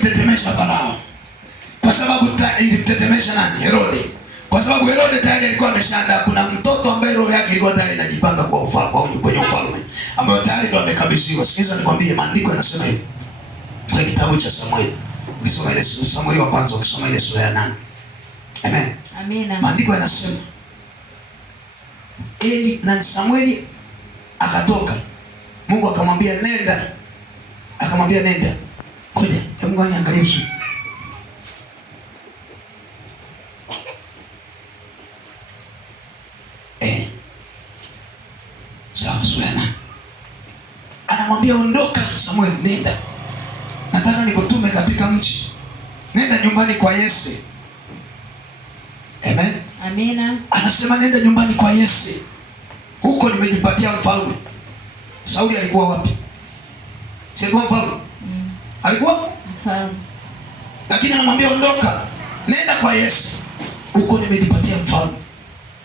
ilimtetemesha Farao. Kwa sababu ilimtetemesha nani? Herode. Kwa sababu Herode tayari alikuwa ameshaandaa, kuna mtoto ambaye roho yake ilikuwa tayari inajipanga kwa ufalme, kwenye ufalme ambaye tayari ndo amekabidhiwa. Sikiza nikwambie, maandiko yanasema hivi kwa kitabu cha Samueli. Ukisoma ile Samueli wa kwanza, ukisoma ile sura ya 8. Amen. Amina. Maandiko yanasema na Samueli akatoka. Mungu akamwambia nenda. Akamwambia nenda. Ngoja, hebu ngani angalia vizuri. Sawa, sura ya 8. Anamwambia ondoka Samueli, nenda. Nataka nikutume katika mji. Nenda nyumbani kwa Yese. Amen. Amina. Anasema nenda nyumbani kwa Yese. Huko nimejipatia mfalme. Sauli alikuwa wapi? Si alikuwa mfalme? Alikuwa mfalme. Lakini anamwambia ondoka. Nenda kwa Yese. Huko nimejipatia mfalme.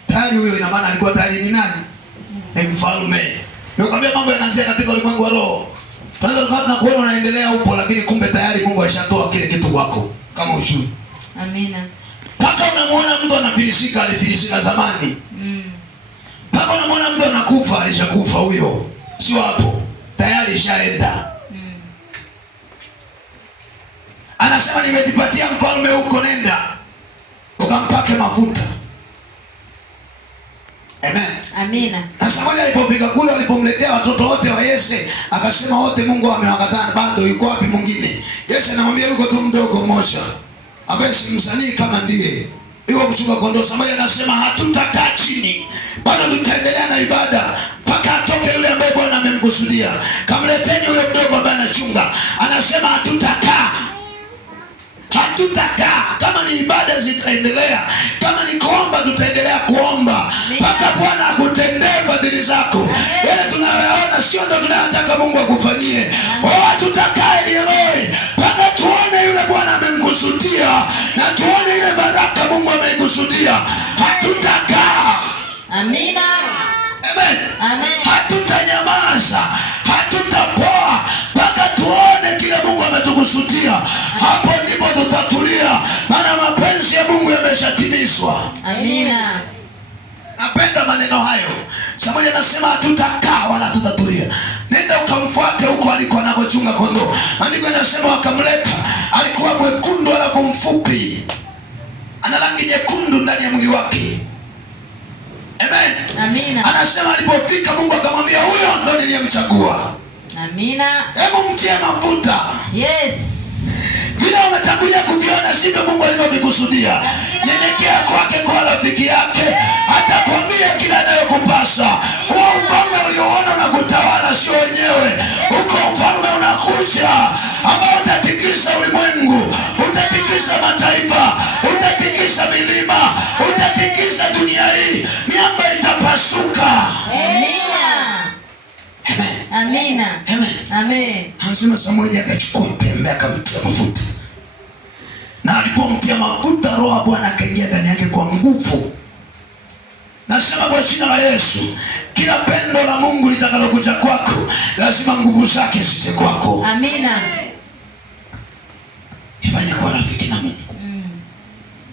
Tayari huyo ina maana alikuwa tayari ni nani? Ni mfalme. Nikwambia mambo yanaanzia katika ulimwengu wa roho. Tunaweza kuwa tunakuona unaendelea upo, lakini kumbe tayari Mungu alishatoa kile kitu kwako kama ushuru. Amina. Paka unamuona mtu anafilisika, alifilisika zamani. Paka unamuona mtu anakufa, alishakufa huyo. Sio hapo. Tayari shaenda. Anasema nimejipatia mfalme huko, nenda ukampake mafuta. Amen. Amina. Na Samueli alipofika kule, alipomletea watoto wote wa Yese, akasema wote Mungu amewakataa, bado yuko wapi mwingine? Yese anamwambia yuko tu mdogo mmoja ambaye si msanii kama ndiye yuko kuchunga kondoo. Samueli anasema hatutakaa chini, bado tutaendelea na ibada mpaka atoke yule ambaye Bwana amemkusudia. Kamleteni huyo mdogo ambaye anachunga. Anasema hatutakaa. Kama ni ibada zitaendelea, kama ni kuomba tutaendelea kuomba mpaka Bwana akutendee fadhili zako. Yale tunayoona sio ndo tunayotaka Mungu akufanyie. Hatutakaa Eloi mpaka tuone yule Bwana amemkusudia na tuone ile baraka Mungu ameikusudia. Hatutakaa. Amina. Amen. Amen. Hatutanyamaza, hatutapoa mpaka tuone kile Mungu ametukusudia. Hapo ndipo tutatulia, maana mapenzi ya Mungu yameshatimizwa. Amina. Napenda maneno hayo. Samueli anasema hatutakaa wala hatutatulia. Nenda ukamfuate huko aliko anakochunga kondoo. Andiko anasema wakamleta. Alikuwa mwekundu alafu mfupi. Ana rangi nyekundu ndani ya mwili wake. Amen. Amina. Anasema alipofika Mungu akamwambia huyo ndo niliyemchagua. Amina. Hebu mtie mafuta. Yes. Vile umetangulia kuviona sivyo Mungu alivyovikusudia. Nyenyekea kwake kwa rafiki yake, atakwambia kila anayokupasa. Huo ufalme ulioona na kutawala sio wenyewe. Huko ufalme unakuja ambao utatikisa ulimwengu, utatikisa mataifa, utatikisa milima, utatikisa dunia hii. Miamba itapasuka. Amina. Amina. Amen. Amen. Anasema Samueli akachukua pembe akamtia mafuta. Na alipomtia mafuta roho ya Bwana akaingia ndani yake kwa nguvu. Nasema kwa jina la Yesu, kila pendo la Mungu litakalokuja kwako, lazima nguvu zake zije kwako. Amina. Jifanye kuwa rafiki na Mungu.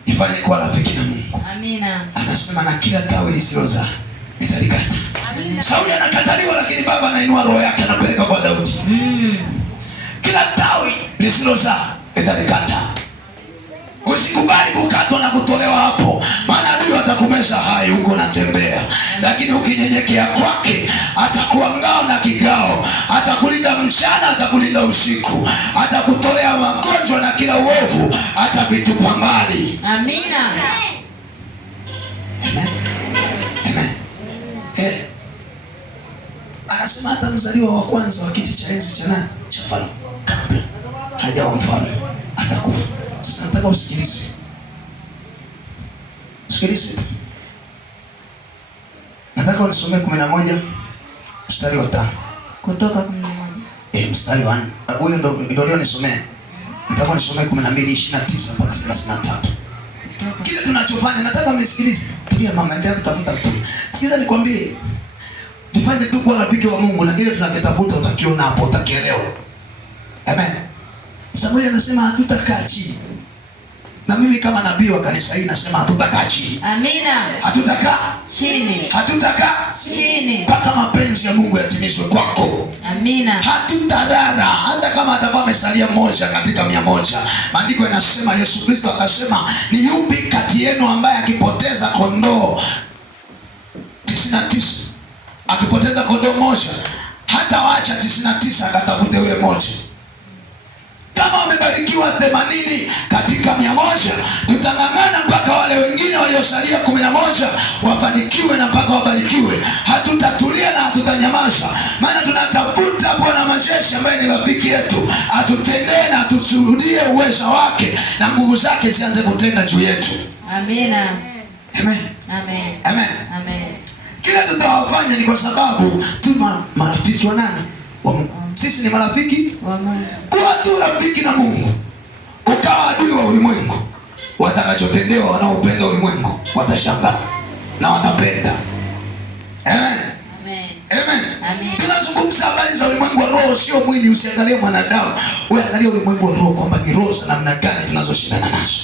Jifanye kuwa rafiki na Mungu. Amina. Anasema na kila tawi lisilozaa nitalikata. Sauli anakataliwa, lakini Baba anainua roho yake anapeleka kwa Daudi. Kila tawi lisilozaa nitalikata. Usikubali kukatwa na kutolewa hapo, maana adui atakumeza hai huko natembea. Lakini ukinyenyekea kwake, atakuwa ngao na kigao, atakulinda mchana, atakulinda usiku, atakutolea magonjwa na kila uovu atavitupa mbali. Amina. Amen. Amen. Anasema hata mzaliwa wa kwanza wa kiti cha enzi cha nani? Cha Farao, kabla hajawa mfalme atakufa. Sasa nataka usikilize. Sikilize. Nataka unisomee 11 mstari wa 5. Kutoka 11. Mstari wa 4. Huyo ndio leo nisomee. Nataka unisomee 12:29 mpaka 33. Kile tunachofanya nataka mnisikilize. Tabia mama, endelea kutafuta mtu. Sikiliza nikwambie. Jifanye tu kuwa rafiki wa Mungu na kile tunakitafuta utakiona hapo, utakielewa. Amen. Samueli anasema hatutakaa chini. Na mimi kama nabii wa kanisa hili nasema hatutakaa chini. Amina. Hatutakaa chini. Hatutakaa chini mpaka mapenzi ya Mungu yatimizwe kwako. Amina. Hatutarara hata kama atakuwa amesalia mmoja katika 100. Maandiko yanasema, Yesu Kristo akasema, ni yupi kati yenu ambaye akipoteza kondoo 99, akipoteza kondoo moja, hata waacha 99 akatafute yule moja? Kama wamebarikiwa 80 katika 100, tutang'ang'ana mpaka wale wengine waliosalia 11 wafanikiwe na mpaka wabarikiwe. Hatutatulia na hatutanyamaza, maana tunatafuta Bwana majeshi ambaye ni rafiki yetu, atutendee na atushuhudie uwezo wake na nguvu zake zianze kutenda juu yetu. Amina. Amen. Amen. Amen. Amen. Kila tutawafanya ni kwa sababu tuna marafiki wa nani? Wa Mungu. Sisi ni marafiki wa Mungu. Kuwa tu rafiki na Mungu, ukawa adui wa ulimwengu, watakachotendewa wanaopenda ulimwengu watashangaa na watapenda. Amen. Amen. Amen. Amen. Tunazungumza habari za ulimwengu wa roho, sio mwili. Usiangalie mwanadamu, wewe angalia ulimwengu wa roho, kwamba ni roho za namna gani tunazoshindana nazo.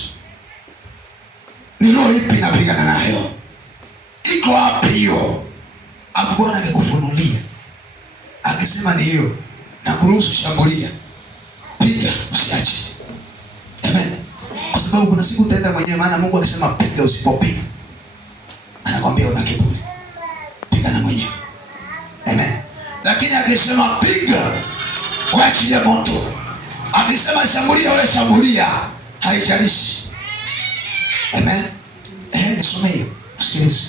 Ni roho ipi inapigana nayo? Iko wapi hiyo? Afu Bwana akikufunulia akisema ni hiyo, na kuruhusu shambulia, piga, usiache. Amen. Kwa sababu kuna siku utaenda mwenyewe, maana Mungu akisema piga, usipopiga anakwambia una kiburi, piga na mwenyewe. Amen. Lakini akisema piga, waachilia moto. Akisema shambulia, wewe shambulia, haijalishi. Amen. Nisome hiyo, sikiliza.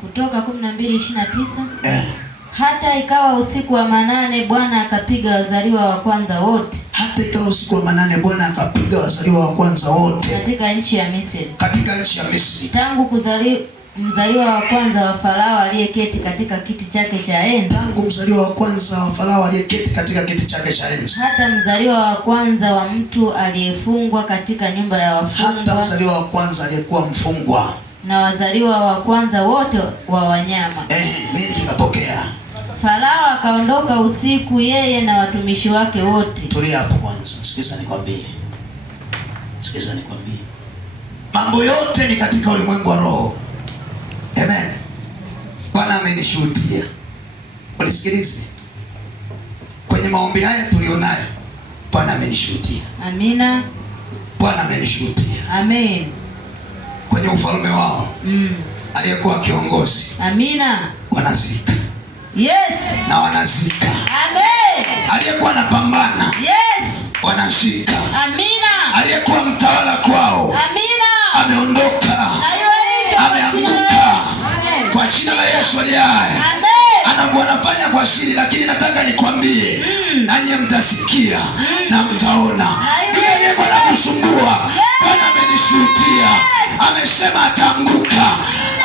Kutoka 12:29. Hata ikawa usiku wa 8 Bwana akapiga wazaliwa wa kwanza wote. Hata ikawa usiku wa 8 Bwana akapiga wazaliwa wa kwanza wote katika nchi ya Misri. Katika nchi ya Misri. Tangu mzaliwa wa kwanza wa Farao aliyeketi katika kiti chake cha enzi. Tangu mzaliwa wa kwanza wa Farao aliyeketi katika kiti chake cha enzi. Hata mzaliwa wa kwanza wa mtu aliyefungwa katika nyumba ya wafungwa. Hata mzaliwa wa kwanza aliyekuwa mfungwa. Na wazaliwa wa kwanza wote wa wanyama. Nini kikatokea? Farao akaondoka usiku, yeye na watumishi wake wote. Tulia hapo kwanza. Sikiza nikwambie. Mambo yote ni katika ulimwengu wa roho. Amen. Bwana amenishuhudia. Unisikilize. Kwenye maombi haya tulionayo, Bwana amenishuhudia. Amina. Bwana amenishuhudia. Amen. Kwenye ufalme wao, aliyekuwa kiongozi. Amina. Wanazika. Yes. Na wanazika. Amen. Aliyekuwa anapambana. Yes. Wanashika. Amina. Aliyekuwa mtawala kwao. Amina. Ameondoka. Ameanguka. Kwa jina la Yesu aliye hai. Amen. Anafanya kwa siri, lakini nataka nikwambie, nanyi mtasikia na mtaona. Yule aliyekuwa anakusumbua, Bwana amenishuhudia. Amesema ataanguka.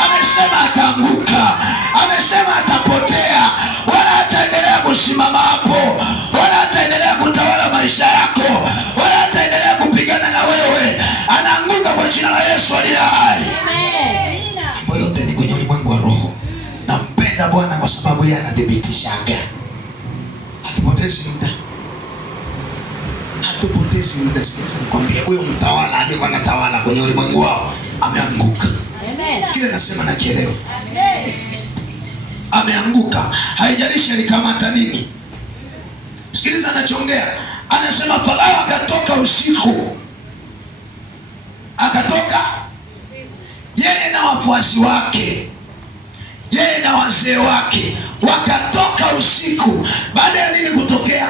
Amesema ataanguka. Amesema atapotea. Wala hataendelea kusimama hapo. Wala hataendelea kutawala maisha yako. Wala hataendelea kupigana na wewe. Anaanguka kwa jina la Yesu aliye hai. Mambo yote ni kwenye ulimwengu wa roho. Nampenda Bwana kwa sababu yeye anathibitishaga. Hatupotezi muda. Sikiliza nikwambie, huyo mtawala aliyekuwa anatawala kwenye ulimwengu wao ameanguka. Amen. Kile nasema na kielewa. Amen. Ameanguka. Haijalishi alikamata nini. Sikiliza anachoongea. Anasema Farao akatoka usiku. Akatoka yeye na wafuasi wake. Yeye na wazee wake wakatoka usiku. Baada ya nini kutokea?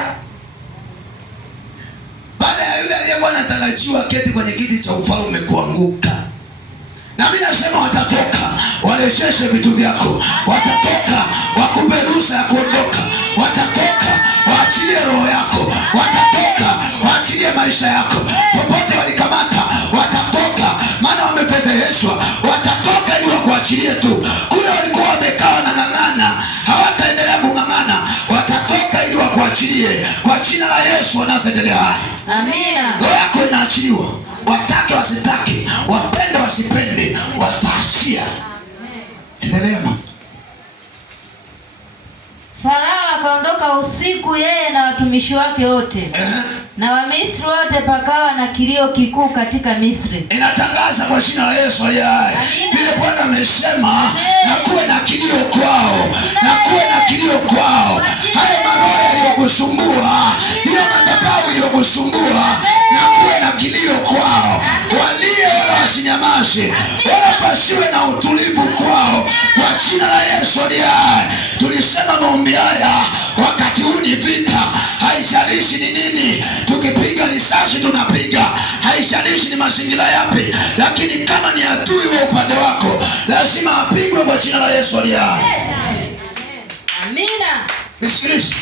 Baada ya yule aliyekuwa anatarajiwa keti kwenye kiti cha ufalme kuanguka. Na mimi nasema watatoka, warejeshe vitu vyako. Watatoka, wakupe ruhusa ya kuondoka. Watatoka, waachilie roho yako. Watatoka, waachilie maisha yako. Popote walikamata, watatoka, maana wamefedheheshwa. Watatoka ili wakuachilie tu. Kule walikuwa wamekaa na ng'ang'ana, hawataendelea kung'ang'ana. Watatoka ili wakuachilie kwa jina la Yesu wa Nazareti hai. Amina. Roho yako inaachiliwa. Watake wasitake, wapende wasipende, wataachia. Endelea mama. Farao akaondoka usiku, yeye na watumishi wake wote. Na Wamisri wote, pakawa na kilio kikuu katika Misri. Inatangaza kwa jina la Yesu aliye hai. Vile Bwana amesema, na kuwe na kilio kwao, na kuwe na kilio kwao. Hayo maroho yaliyokusumbua, hiyo madhabahu iliyokusumbua, na kuwe na kilio kwao. Walie wala wasinyamaze, wala pasiwe na utulivu kwao, kwa jina la Yesu aliye hai. Tulisema maombi haya, wakati huu ni vita. Haijalishi ni nini, tukipiga risasi tunapiga, haijalishi ni mazingira yapi, lakini kama ni adui wa upande wako, lazima apigwe kwa jina la Yesu aliye hai. Amina. Nisikilize.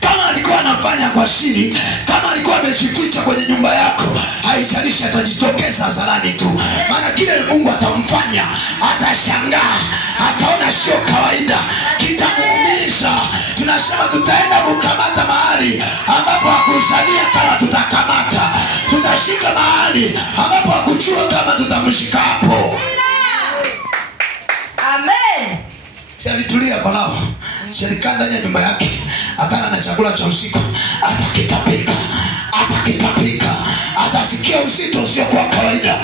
Kama alikuwa anafanya kwa siri, kama alikuwa amejificha kwenye nyumba yako, haijalishi, atajitokeza hadharani tu. Maana kile Mungu atamfanya, atashangaa, ataona sio kawaida, kitamuumiza. Tunasema tutaenda kukamata mahali ambapo hakuzania kama tutakamata, tutashika mahali ambapo hakujua kama tutamshika hapo. Amen. Si alitulia Farao, si alikaa ndani ya nyumba yake, akala na chakula cha usiku, atakitapika, atasikia uzito usio kwa kawaida,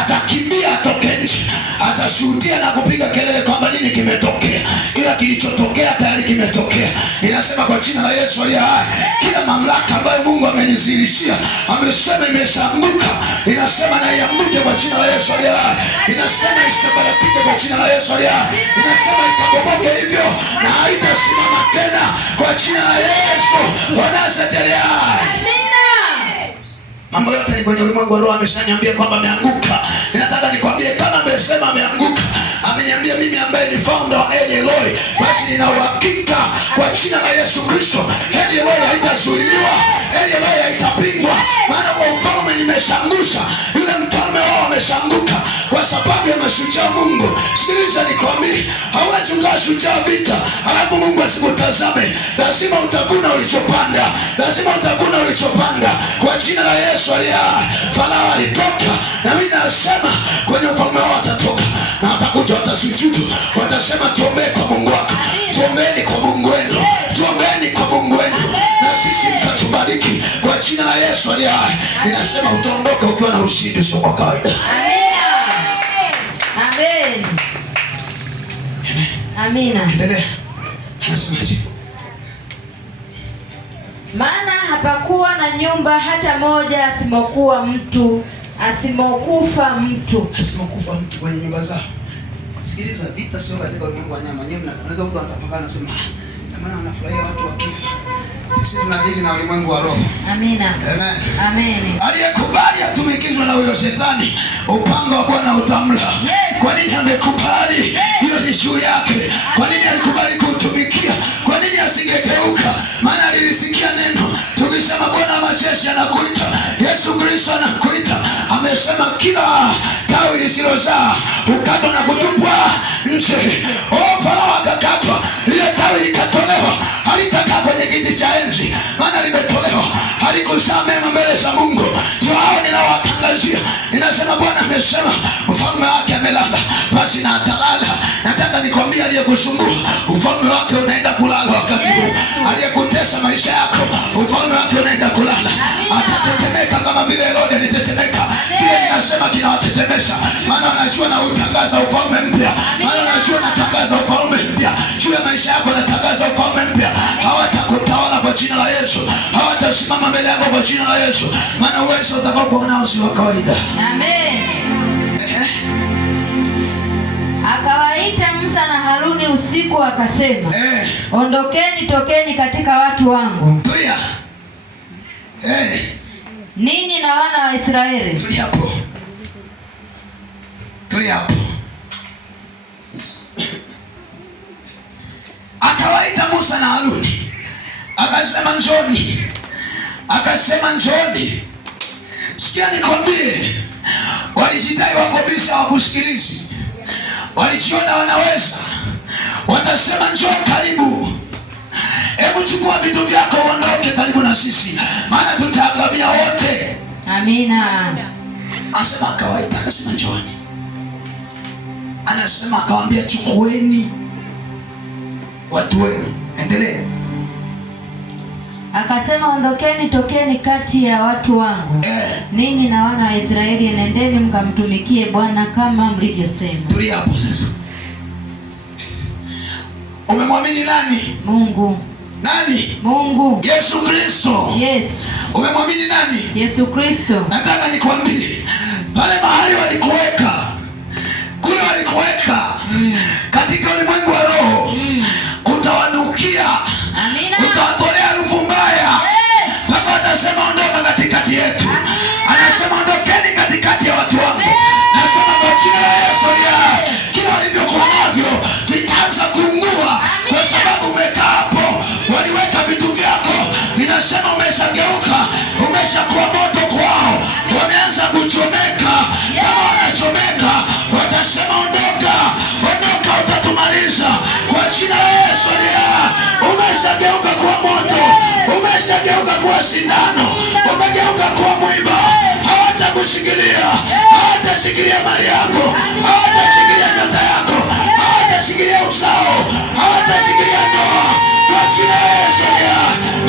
atakimbia atoke nje, atashuhudia na kupiga kelele kwamba nini kimetokea, ila kilichotokea tayari kimetokea. Ninasema kwa jina la Yesu aliye hai, kila mamlaka ambayo Mungu amenizilishia, amesema imeshaanguka, ninasema na ianguke kwa jina la Yesu aliye hai. Ninasema isabaratike kwa jina la Yesu aliye hai. Ninasema ikabomoke hivyo na haitasimama tena kwa jina la Yesu wa Nazareti aliye hai. Mambo yote ni kwenye ulimwengu wa roho, ameshaniambia kwamba ameanguka. Ninataka nikwambie, kama amesema ameanguka, ameniambia mimi ambaye ni founder wa El Eloi, basi nina uhakika kwa jina la Yesu Kristo, El Eloi haitazuiliwa, El Eloi haitapingwa. Maana kwa ufalme nimeshangusha, yule mfalme wao ameshanguka kwa sababu ya mashujaa wa Mungu. Sikiliza nikwambie, hauwezi ukawa shujaa vita alafu Mungu asikutazame. Lazima utavuna ulichopanda, lazima utavuna ulichopanda kwa jina la Yesu aliye hai. Farao alitoka, na mimi nasema kwenye ufalme wao watatoka, na watakuja, watasujudu, watasema tuombee kwa Mungu wako, tuombeeni kwa Mungu wenu, tuombeeni kwa Mungu wenu, na sisi mkatubariki kwa jina la Yesu aliye hai. Ninasema utaondoka ukiwa na ushindi usio kwa kawaida. Amen. Amina. Endelea. Anasemaje? Maana hapakuwa na nyumba hata moja asimokufa mtu kwenye nyumba zao. Sikiliza, vita sio katika ulimwengu wa nyama. Nyinyi mnaweza mtu atafakari anasema, maana wanafurahia watu wakifa. Sisi tunadili na ulimwengu wa roho. Amina. Amen. Amen. Aliyekubali atumikizwe na huyo shetani, upanga wa Bwana utamla. Kwa nini amekubali? Hiyo ni juu yake. Kwa nini alikubali kutumikia? Kwa nini asingegeuka? Maana alilisikia neno. Tukisema Bwana wa majeshi anakuita, Yesu Kristo anakuita. Amesema kila tawi lisilozaa ukatwa na kutupwa nje. Farao akakatwa, lile tawi likatolewa, halitakaa kwenye kiti cha enzi, maana limetolewa, halikuzaa mema mbele za Mungu. Ndio hao ninawatangazia, ninasema Bwana amesema ufalme wake amelala, basi na atalala. Nataka nikwambie, aliyekusumbua ufalme wake unaenda kulala wakati huu. Aliyekutesa maisha yako ufalme wake unaenda kulala, atatetemeka kama vile Herode alitetemeka. Kile ninasema kinawatetemesha, maana wanajua na utangaza ufalme mpya, maana wanajua natangaza ufalme mpya juu ya maisha yako, natangaza ufalme mpya. Hawatakutawala kwa jina la Yesu, hawatasimama mbele yako kwa jina la Yesu, maana uwezo utakaokuwa nao si wa kawaida. Amen. Akawaita Musa na Haruni usiku, akasema, ondokeni, tokeni katika watu wangu. Tulia. Ninyi na wana wa Israeli. Tulia hapo. Tulia hapo. Akawaita Musa na Haruni, akasema njoni, akasema njoni. Sikia nikwambie, walijidai wako bisa, wakusikilizi, walijiona wanaweza, watasema njoo karibu, hebu chukua vitu vyako uondoke karibu na sisi, maana tutaangamia wote. Amina. Anasema akawaita, akasema njoni. Anasema akawaambia chukueni. watu wenu. Endelea. Akasema, ondokeni, tokeni kati ya watu wangu, ninyi na wana wa Israeli, nendeni mkamtumikie Bwana kama mlivyosema. Tulia hapo sasa. Umemwamini nani? Mungu. Nani? Mungu. Yesu Kristo. Yes. Umemwamini nani? Yesu Kristo. Nataka nikwambie, pale mahali walikuweka, kule walikuweka, katika ulimwengu wa roho, utawanukia. Amina. Utawatolea harufu mbaya. Baba anasema ondoka katikati yetu. Anasema ondokeni katikati ya watu wangu. Nasema kwa jina la Yesu, kila walivyokuwa navyo vitaanza kuungua, kwa sababu umekaa hapo, waliweka vitu vyako. Ninasema umeshageuka, umeshakuwa moto kwao, wameanza kuchomeka. Kama wanachomeka, watasema ondoka, ondoka, utatumaliza. Kwa jina la Yesu, umeshageuka kuwa moto, umeshageuka kuwa sindano, umegeuka kuwa mwiba. Hawatakushikilia, hawatashikilia mali yako, hawatashikilia nyota yako, hawatashikilia uzao, hawatashikilia ndoa. Kwa jina la Yesu,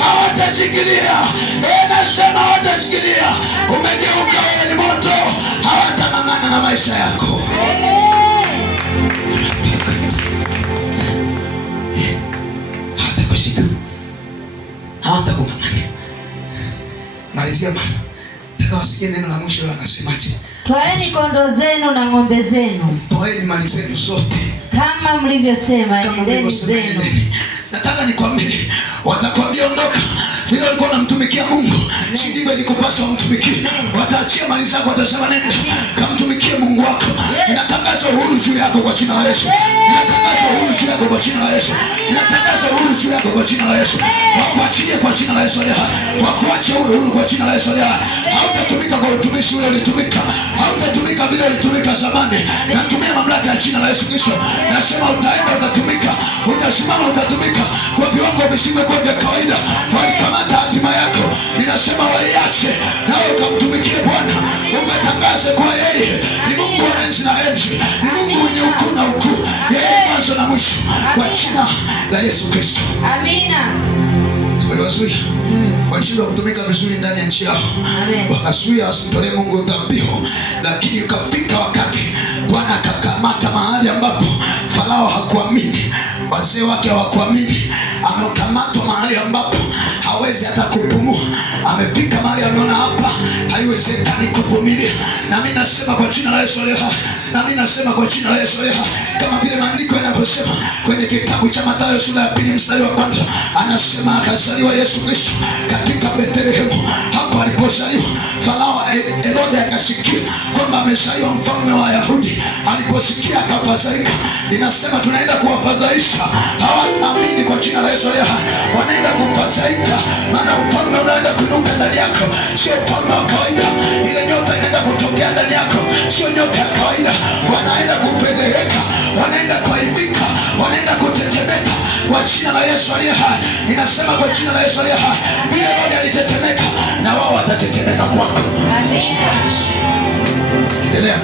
hawatashikilia. Nasema hawatashikilia. Umegeuka, wewe ni moto, hawatang'ang'ana na maisha yako. Hawatakushika, hawatakung'ang'ania. Malizia bana. Wasikie neno la mwisho anasemaje? Twaeni kondoo zenu na ng'ombe zenu. Toeni mali zenu zote. Kama mlivyosema, endeni zenu. Nataka nikwambie, watakwambia ondoka. Vile walikuwa wanamtumikia Mungu, si ndivyo ilikupaswa umtumikie. Wataachia mali zako, watasema nenda kamtumikie Mungu wako. Ninatangaza uhuru juu yako kwa jina la Yesu. Ninatangaza uhuru juu yako kwa jina la Yesu. Ninatangaza uhuru juu yako kwa jina la Yesu. Wakuachilie kwa jina la Yesu. Wakuache uwe huru kwa jina la Yesu. Hautatumika kwa utumishi ule ulitumika. Hautatumika vile ulitumika zamani. Natumia mamlaka ya jina la Yesu Kristo. Nasema utaenda, utatumika, utasimama, utatumika kwa viwango visivyokuwa vya kawaida. Walikamata hatima yako, ninasema waiache, nawe ukamtumikie Bwana. Ukatangaze kwa yeye ni Mungu wa enzi na enzi, ni Mungu mwenye ukuu na ukuu, yeye mwanzo na mwisho, kwa jina la Yesu Kristo. Amina. Waliwazuia, walishindwa kutumika vizuri ndani ya nchi yao, wakazuia wasimtolee Mungu dhabihu. Lakini ukafika wakati Bwana akakamata mahali ambapo Farao hakuamini, wazee wake hawakuamini. Amekamatwa mahali ambapo hawezi hata kupumua. Amefika mahali ameona hapa haiwezekani kuvumilia. Na mimi nasema kwa jina la Yesu leo, na mimi nasema kwa jina la Yesu leo, kama vile maandiko yanavyosema kwenye kitabu cha Mathayo sura ya 2 mstari wa 1, anasema akazaliwa Yesu Kristo katika Bethlehemu. Hapo alipozaliwa, Farao Herode akasikia kwamba amezaliwa mfalme wa Wayahudi. Aliposikia akafadhaika. Ninasema tunaenda kuwafadhaisha. Hawataamini kwa jina la Yesu leo, wanaenda kufadhaika, maana ufalme unaenda kuinuka ndani yako. Sio ufalme wa kawaida. Ile nyota inaenda kutokea ndani yako, sio nyota ya kawaida. Wanaenda kufedheheka, wanaenda kuaibika, wanaenda kutetemeka kwa jina la Yesu aliye hai. Ninasema kwa jina la Yesu aliye hai, ile Herode alitetemeka, na wao watatetemeka kwako. Amina. Endelea.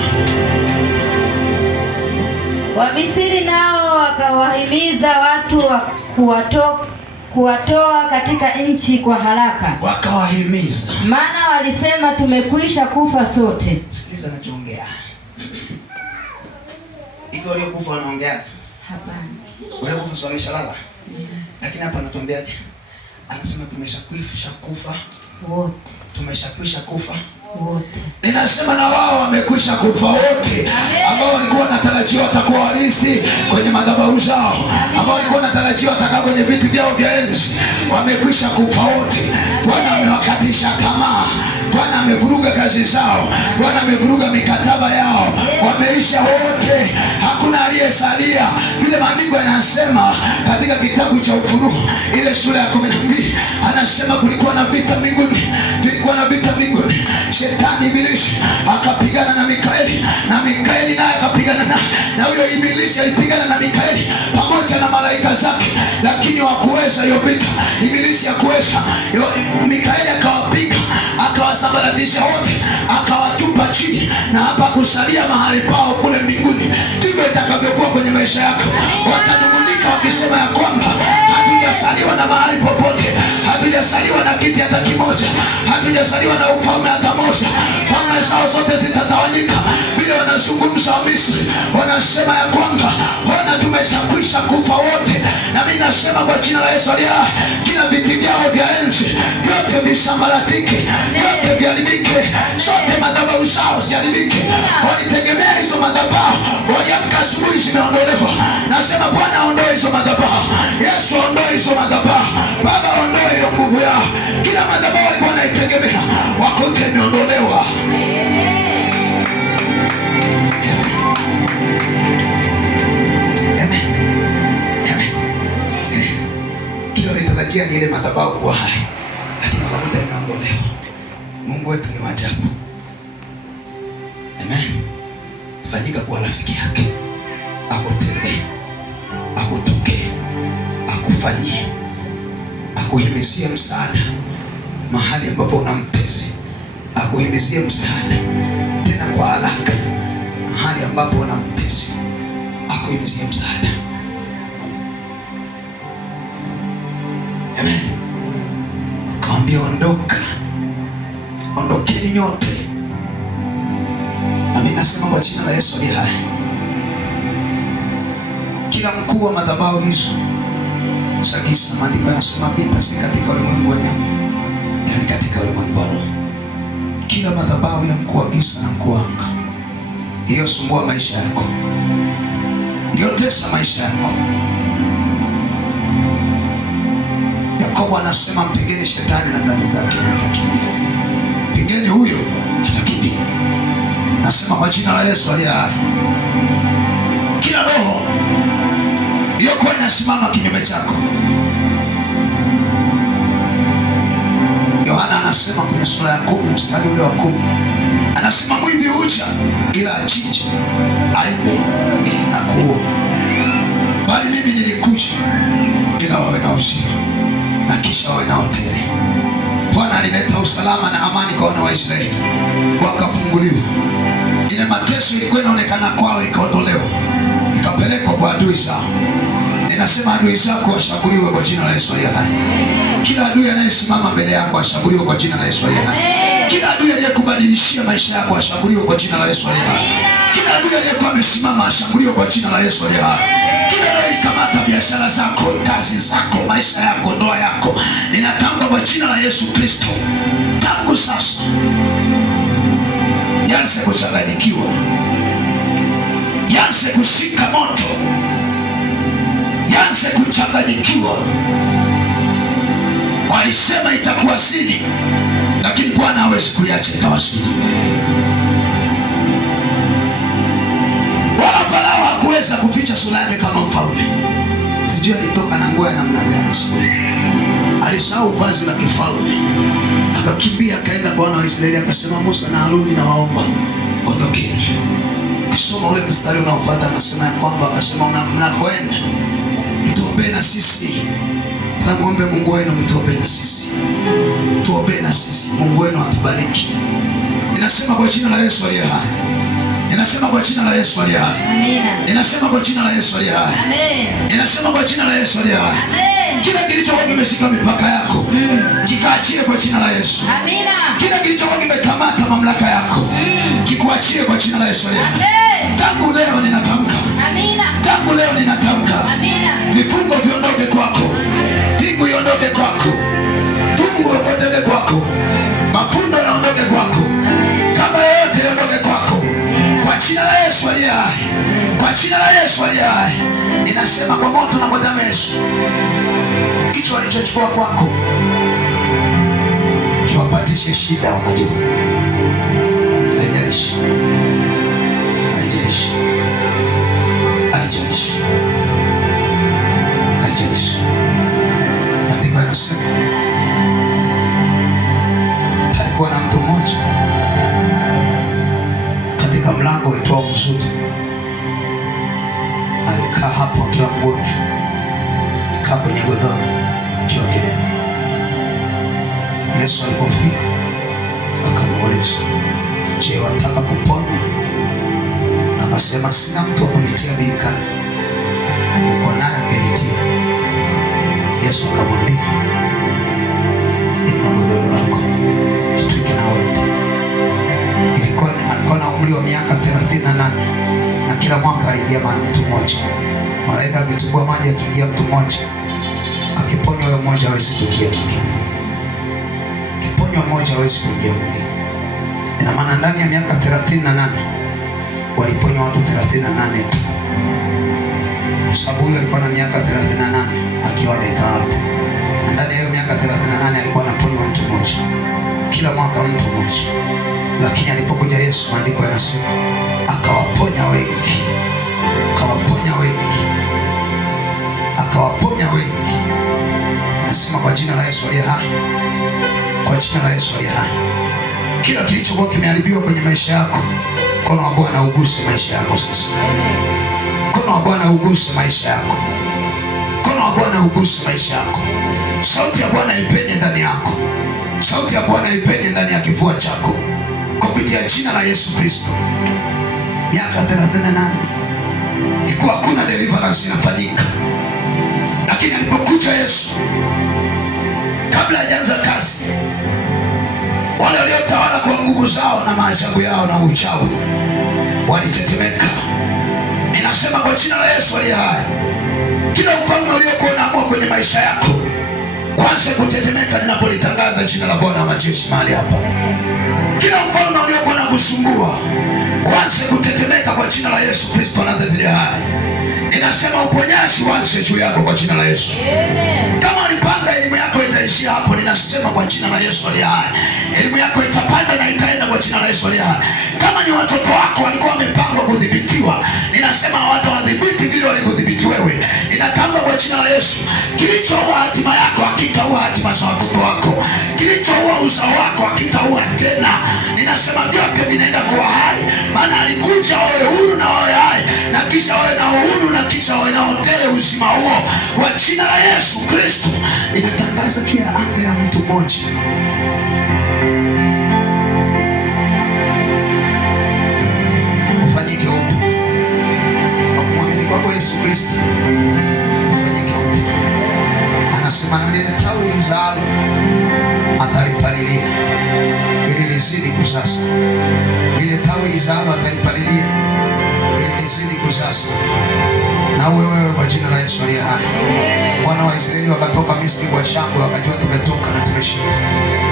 Wamisri nao wakawahimiza watu kuwatoa katika nchi kwa haraka. Wakawahimiza, maana walisema tumekwisha kufa sote. Sikiliza nachoongea. Hivi waliokufa wanaongea? Hapana. Waliokufa wameshalala. Lakini hapa anatuambiaje? Anasema tumeshakwisha kufa wote. Tumeshakwisha kufa wote. Ninasema na wao wamekwisha kufa wote, ambao walikuwa wanatarajiwa watakuwa warithi kwenye madhabahu zao, ambao walikuwa wanatarajiwa watakaa kwenye viti vyao vya enzi, wamekwisha kufa wote. Bwana amewakatisha tamaa. Bwana amevuruga kazi zao. Bwana amevuruga mikataba yao. Wameisha wote, hakuna aliyesalia. Vile maandiko yanasema katika kitabu cha Ufunuo ile sura ya 12, anasema kulikuwa na vita mbinguni, kulikuwa na vita mbinguni. Shetani Ibilisi akapigana na Mikaeli, na Mikaeli naye akapigana na huyo Ibilisi alipigana na Mikaeli pamoja na malaika zake, lakini hawakuweza hiyo vita. Ibilisi hakuweza. Mikaeli akawapiga, akawasambaratisha wote, akawatupa chini na hapa kusalia mahali pao kule mbinguni. Ndivyo itakavyokuwa kwenye maisha yako. Watanung'unika wakisema ya kwamba hatujasaliwa na mahali popote, hatujasaliwa na kiti hata kimoja, hatujasaliwa na ufalme hata moja. Falme zao zote zitatawanyika. Vile wanazungumza wa Misri, wanasema ya kwamba Bwana, tumeshakwisha kufa wote. Na mimi nasema kwa jina la Yesu aliye hai, kila viti vyao vya enzi vyote visambaratike, vyote viharibike, zote madhabahu zao ziharibike. Walitegemea hizo madhabahu, waliamka asubuhi zimeondolewa. Nasema Bwana, ondoe hizo madhabahu. Yesu, ondoe hizo madhabahu. Baba, ondoe hiyo nguvu yao. Kila madhabahu walikuwa wanaitegemea wakute imeondolewa. Ni ile madhabahu kuwa hai, lakini wakakuta imeondolewa. Mungu wetu ni wajabu. Amen. Fanyika kuwa rafiki yake, akutendee, akutokee, akufanyie, akuhimizie msaada mahali ambapo unamtesi, akuhimizie msaada tena kwa haraka mahali ambapo unamtesi, akuhimizie msaada. Amen. Akamwambia ondoka, ondokeni nyote. Nami nasema kwa jina la Yesu aliye hai, kila mkuu wa madhabahu hizo za giza, maandiko yanasema vita si katika ulimwengu wa nyama, bali katika ulimwengu wa roho. Kila madhabahu ya mkuu wa giza na mkuu wa anga iliyosumbua maisha yako, iliyotesa maisha yako, Yakobo anasema mpigeni shetani na kazi zake na atakimbia. Pigeni huyo, atakimbia. Nasema kwa jina la Yesu aliye hai, kila roho iliyokuwa inasimama kinyume chako, Yohana anasema kwenye sura ya 10 mstari ule wa 10, anasema mwivi huja ila achinje, aibe na kuua, bali mimi nilikuja ila wawe na uzima na kisha wawe na hoteli. Bwana alileta usalama na amani kwa wana wa Israeli, wakafunguliwa. Ile mateso ilikuwa inaonekana kwao ikaondolewa, ikapelekwa kwa adui zao. Ninasema adui zako washambuliwe kwa jina la Yesu aliye hai. Kila adui anayesimama mbele yako ashambuliwe kwa jina la Yesu aliye hai. Kila adui aliyekubadilishia maisha yako ashambuliwe kwa jina la Yesu aliye hai. Kila adui aliyekuwa amesimama ashambuliwe kwa jina la Yesu aliye hai. Kila adui kamata biashara zako, kazi zako, maisha yako, ndoa yako, ninatamka kwa jina la Yesu Kristo, tangu sasa yanze kuchanganyikiwa, yanze kushika moto, yanze kuchanganyikiwa. Walisema itakuwa siri, lakini Bwana hawezi kuiacha ikawa siri. Wala Farao hakuweza kuficha sura yake kama mfalme. Sijui alitoka na nguo ya namna gani siku hiyo. Alisahau vazi la kifalme, akakimbia akaenda kwa wana wa Israeli, akasema Musa na Haruni na waomba ondokeni. Kisoma ule mstari unaofuata anasema ya kwamba akasema mnakoenda mtuombee na sisi. Muombe Mungu wenu, mtuombee na sisi. Tuombee na sisi, Mungu wenu atubariki. Ninasema kwa jina la Yesu aliye hai. Ninasema kwa jina la Yesu aliye hai. Amina. Ninasema kwa jina la Yesu aliye hai. Amen. Ninasema kwa jina la Yesu aliye hai. Amen. Kila kilichokuwa kimeshika mipaka yako, kikaachie kwa jina la Yesu. Amina. Kila kilichokuwa kimekamata mamlaka yako, kikuachie kwa jina la Yesu aliye hai. Amen. Tangu leo ninatamka. Amina. Tangu leo ninatamka. Amina. Vifungo viondoke kwako. Pingu iondoke kwako. Fungu iondoke kwako. Mafundo yaondoke kwako. Kama yote yaondoke kwako. Kwa jina la Yesu aliye hai. Kwa jina la Yesu aliye hai. Ninasema kwa moto na kwa damu ya Yesu, hicho walichochukua kwako kiwapatishe shida wakati huu. Haijalishi. Haijalishi. Haijalishi. Haijalishi. Maandiko yanasema palikuwa na mtu mmoja katika mlango uitwao Mzuri. Alikaa hapo akiwa mgonjwa, alikaa kwenye godoro akiwa kilema. Yesu alipofika akamuuliza, Je, wataka kuponywa? Akasema sina mtu wa kunitia birikani, angekuwa naye angenitia. Yesu akamwambia, inua godoro lako jitwike na uende. Alikuwa na umri wa miaka 38 na kila mwaka aliingia mtu mmoja. Malaika akitubua maji, akiingia mtu mmoja, akiponywa huyo mmoja hawezi kuingia mwingine, akiponywa mmoja hawezi kuingia mwingine. Ina maana ndani ya miaka 38 waliponywa watu 38 tu, kwa sababu huyo alikuwa na miaka 38 akiwa amekaa hapo, na ndani ya hiyo miaka 38 alikuwa anaponywa mtu mmoja kila mwaka, mtu mmoja. Lakini alipokuja Yesu, maandiko yanasema akawaponya wengi, akawaponya wengi, akawaponya wengi. Anasema kwa jina la Yesu aliye hai, kwa jina la Yesu aliye hai, kila kilichokuwa kimeharibiwa kwenye maisha yako, mkono wa Bwana uguse maisha yako sasa. Mkono wa Bwana uguse maisha yako, mkono wa Bwana uguse maisha yako. Sauti ya Bwana ipenye ndani yako, sauti ya Bwana ipenye ndani ya kifua chako, kupitia jina la Yesu Kristo. Miaka 38 ilikuwa hakuna deliverance inafanyika, lakini alipokuja Yesu, kabla hajaanza kazi, wale waliotawala kwa nguvu zao na maajabu yao na uchawi walitetemeka. Ninasema kwa jina la Yesu aliye hai, kila ufalme uliokuwa unaamua kwenye maisha yako uanze kutetemeka ninapolitangaza jina la Bwana wa majeshi mahali hapa. Kila ufalme uliokuwa unakusumbua uanze kutetemeka kwa jina la Yesu Kristo Nazareti hai. Ninasema uponyaji uanze juu yako kwa jina la Yesu. Kama ulipanga elimu yako itaishia hapo, ninasema kwa jina la Yesu aliye hai, elimu yako itapanda na itaenda kwa jina la Yesu aliye hai. Kama ni watoto wako walikuwa wamepangwa kudhibitiwa, ninasema watu wadhibiti vile walikudhibiti wewe. Ninatamba kwa jina la Yesu, kilichoua hatima yako hakitaua hatima za watoto wako, kilichoua uzao wako hakitaua tena. Ninasema vyote vinaenda kuwa hai, maana alikuja wawe huru na wawe hai, na kisha wawe na uhuru, na kisha wawe na hotele uzima huo kwa jina la Yesu Kristo. Ninatangaza juu ya anga ya mtu mmoja, ufanyike upya kwa kumwamini kwako Yesu Kristo, ufanyike upya. Anasema na lile tawi lizalo atalipalilia ili lizidi kuzasa. Lile tawi lizalo atalipalilia ili lizidi kuzasa. Na wewe kwa jina la Yesu aliye hai. Wana wa Israeli wakatoka Misri kwa shangwe, wakajua tumetoka na tumeshinda.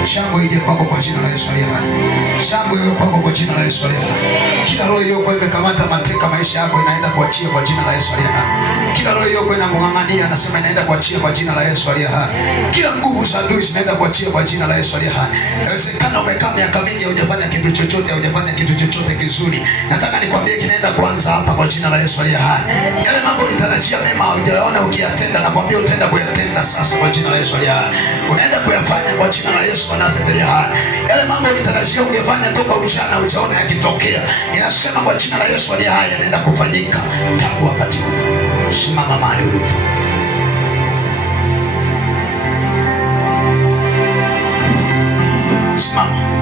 Shangwe ije kwako kwa jina la Yesu aliye hai. Shangwe iwe kwako kwa jina la Yesu aliye hai. Kila roho iliyokuwa imekamata mateka maisha yako inaenda kuachia kwa jina la Yesu aliye hai. Kila roho iliyokuwa inamng'ang'ania anasema inaenda kuachia kwa jina la Yesu aliye hai. Kila nguvu za adui zinaenda kuachia kwa jina la Yesu aliye hai. Inawezekana umekaa miaka mingi hujafanya kitu chochote, hujafanya kitu chochote kizuri. Nataka nikwambie kinaenda kuanza hapa kwa jina la Yesu aliye hai. Yale mambo ulitarajia mema hujaona ukiyatenda, nakwambia utaenda kuyatenda sasa kwa jina la Yesu aliye hai. Unaenda kuyafanya kwa jina la Yesu wa Nazareti aliye hai. Yale mambo ulitarajia ungefanya toka ujana hujaona yakitokea, ninasema kwa jina la Yesu aliye hai yanaenda kufanyika tangu wakati huu. Simama mahali ulipo. Simama.